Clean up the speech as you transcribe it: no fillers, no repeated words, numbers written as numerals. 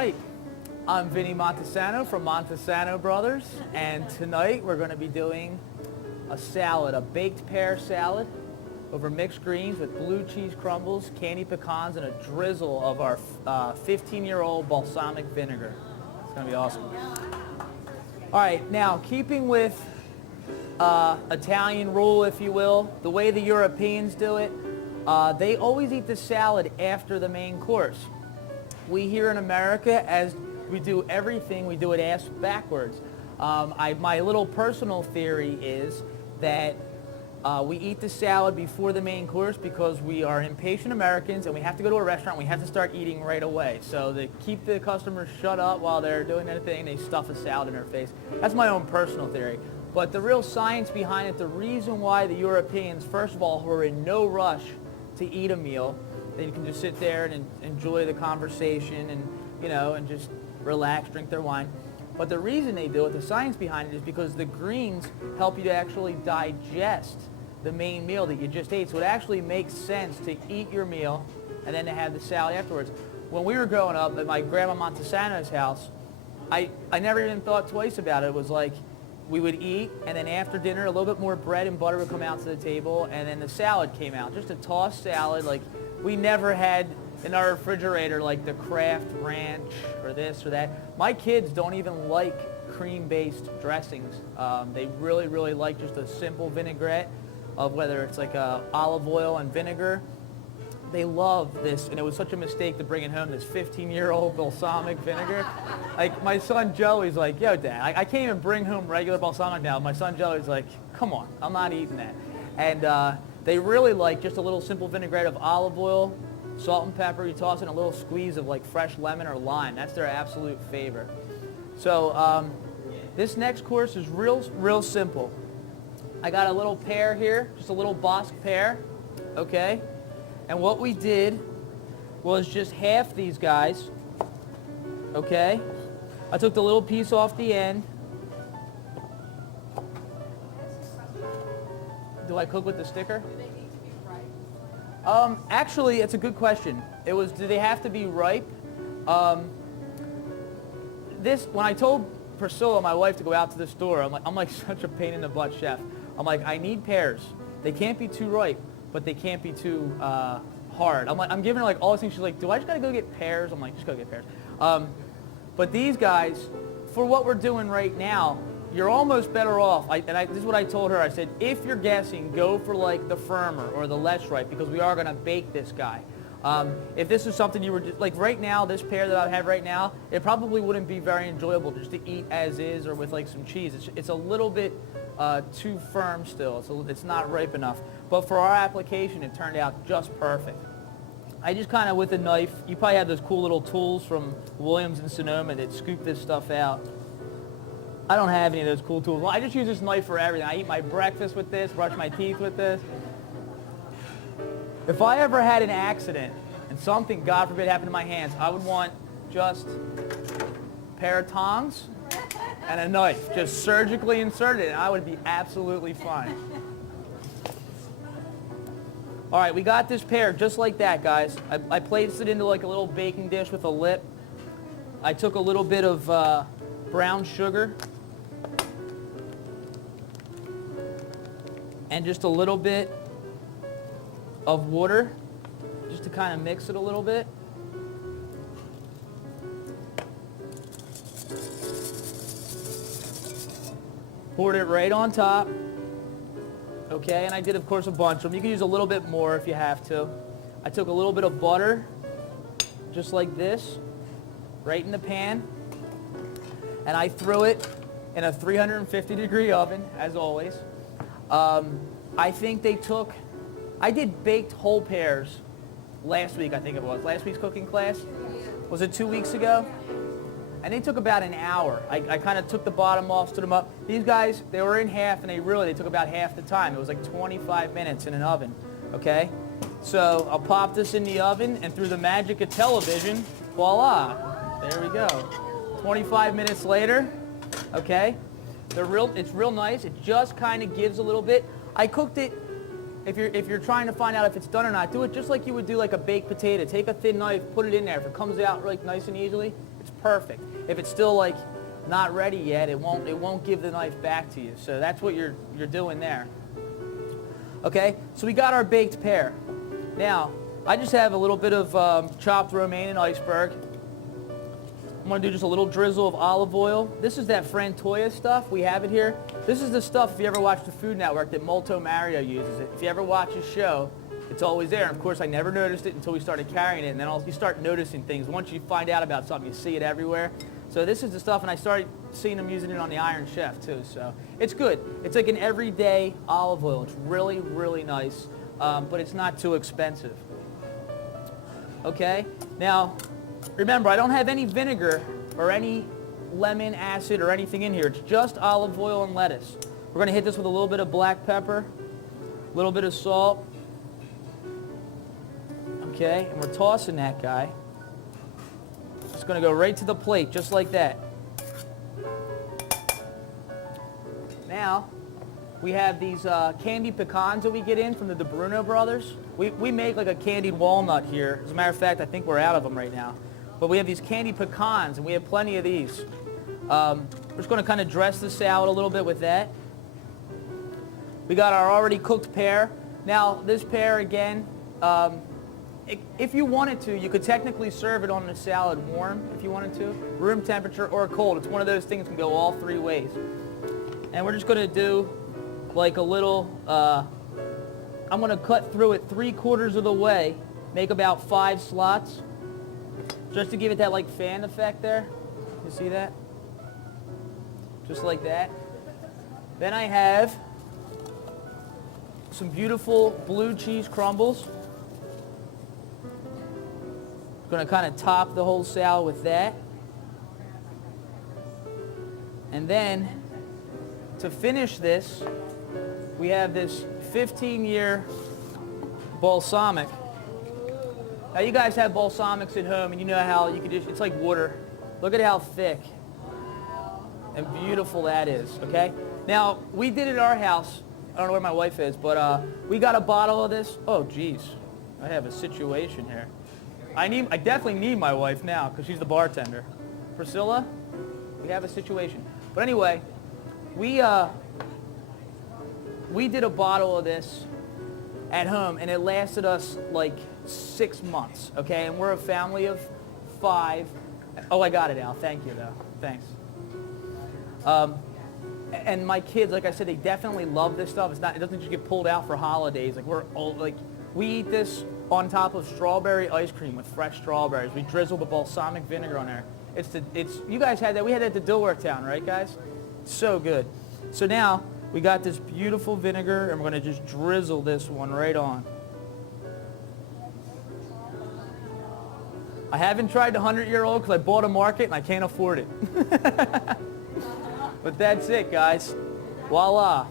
right, I'm Vinny Montesano from Montesano Brothers, and tonight we're going to be doing a salad, a baked pear salad over mixed greens with blue cheese crumbles, candy pecans, and a drizzle of our 15-year-old balsamic vinegar. It's going to be awesome. All right, now keeping with Italian rule, if you will, the way the Europeans do it, they always eat the salad after the main course. We here in America, as we do everything, we do it ass backwards. My little personal theory is that we eat the salad before the main course because we are impatient Americans and we have to go to a restaurant, we have to start eating right away. So to keep the customers shut up while they're doing their thing, they stuff a salad in their face. That's my own personal theory. But the real science behind it, the reason why the Europeans, first of all, who are in no rush to eat a meal, they can just sit there and enjoy the conversation and, you know, and just relax, drink their wine. But the reason they do it, the science behind it, is because the greens help you to actually digest the main meal that you just ate. So it actually makes sense to eat your meal and then to have the salad afterwards. When we were growing up at my grandma Montesano's house, I never even thought twice about it. It was like we would eat, and then after dinner, a little bit more bread and butter would come out to the table, and then the salad came out. Just a tossed salad. Like, we never had in our refrigerator like the Kraft ranch or this or that. My kids don't even like cream-based dressings. They really, really like just a simple vinaigrette of whether it's like olive oil and vinegar. They love this, and it was such a mistake to bring it home, this 15-year-old balsamic vinegar. Like, my son Joey's like, yo, Dad, I can't even bring home regular balsamic now. My son Joey's like, come on, I'm not eating that. And they really like just a little simple vinaigrette of olive oil, salt and pepper. You toss in a little squeeze of like fresh lemon or lime. That's their absolute favorite. So this next course is real simple. I got a little pear here, just a little Bosque pear, okay? And what we did was just half these guys, okay? I took the little piece off the end. Do I cook with the sticker? Do they need to be ripe? Actually, it's a good question. It was, do they have to be ripe? When I told Priscilla, my wife, to go out to the store, I'm like such a pain in the butt chef. I'm like, I need pears. They can't be too ripe, but they can't be too hard. I'm giving her like all these things. She's like, do I just gotta go get pears? I'm like, just go get pears. But these guys, for what we're doing right now, you're almost better off. This is what I told her. I said, if you're guessing, go for like the firmer or the less ripe, because we are gonna bake this guy. If this is something you were like right now, this pear that I have right now, it probably wouldn't be very enjoyable just to eat as is or with like some cheese. It's a little bit too firm still. It's not ripe enough. But for our application, it turned out just perfect. I just kind of, with a knife, you probably have those cool little tools from Williams and Sonoma that scoop this stuff out. I don't have any of those cool tools. Well, I just use this knife for everything. I eat my breakfast with this, brush my teeth with this. If I ever had an accident and something, God forbid, happened to my hands, I would want just a pair of tongs and a knife, just surgically inserted, and I would be absolutely fine. All right, we got this pear just like that, guys. I placed it into like a little baking dish with a lip. I took a little bit of brown sugar and just a little bit of water just to kind of mix it a little bit. Poured it right on top. Okay, and I did, of course, a bunch of them. You can use a little bit more if you have to. I took a little bit of butter, just like this, right in the pan, and I threw it in a 350-degree oven, as always. I think I did baked whole pears last week, I think it was. Last week's cooking class? Was it 2 weeks ago? And they took about an hour. I kind of took the bottom off, stood them up. These guys, they were in half, and they took about half the time. It was like 25 minutes in an oven, okay? So I'll pop this in the oven, and through the magic of television, voila, there we go. 25 minutes later, okay? It's real nice. It just kind of gives a little bit. I cooked it, if you're trying to find out if it's done or not, do it just like you would do like a baked potato. Take a thin knife, put it in there. If it comes out like nice and easily, It's perfect. If it's still like not ready yet, it won't give the knife back to you. So that's what you're doing there. Okay, so we got our baked pear. Now, I just have a little bit of chopped romaine and iceberg. I'm going to do just a little drizzle of olive oil. This is that Frantoia stuff. We have it here. This is the stuff, if you ever watch the Food Network, that Molto Mario uses it. If you ever watch his show, it's always there. And of course, I never noticed it until we started carrying it. And then you start noticing things. Once you find out about something, you see it everywhere. So this is the stuff, and I started seeing them using it on the Iron Chef too. So it's good. It's like an everyday olive oil. It's really, really nice, but it's not too expensive. Okay, now remember, I don't have any vinegar or any lemon acid or anything in here. It's just olive oil and lettuce. We're going to hit this with a little bit of black pepper, a little bit of salt. Okay, and we're tossing that guy. It's going to go right to the plate, just like that. Now, we have these candied pecans that we get in from the DeBruno brothers. We make like a candied walnut here. As a matter of fact, I think we're out of them right now. But we have these candied pecans, and we have plenty of these. We're just going to kind of dress the salad a little bit with that. We got our already cooked pear. Now, this pear, again, if you wanted to, you could technically serve it on the salad warm, if you wanted to. Room temperature or cold. It's one of those things that can go all three ways. And we're just going to do like a little, I'm going to cut through it 3/4 of the way, make about 5 slots, just to give it that like fan effect there. You see that? Just like that. Then I have some beautiful blue cheese crumbles. Going to kind of top the whole salad with that. And then, to finish this, we have this 15-year balsamic. Now, you guys have balsamics at home, and you know how you can just, it's like water. Look at how thick and beautiful that is, okay? Now, we did it at our house. I don't know where my wife is, but we got a bottle of this. Oh, geez. I have a situation here. I definitely need my wife now because she's the bartender. Priscilla, we have a situation. But anyway, we did a bottle of this at home, and it lasted us like 6 months, okay? And we're a family of 5. Oh, I got it, Al. Thank you, though. Thanks. And my kids, like I said, they definitely love this stuff. It doesn't just get pulled out for holidays. We eat this on top of strawberry ice cream with fresh strawberries. We drizzle the balsamic vinegar on there. You guys had that. We had that at Dilworth Town, right, guys? So good. So now we got this beautiful vinegar, and we're going to just drizzle this one right on. I haven't tried the 100-year-old because I bought a market and I can't afford it. But that's it, guys. Voila.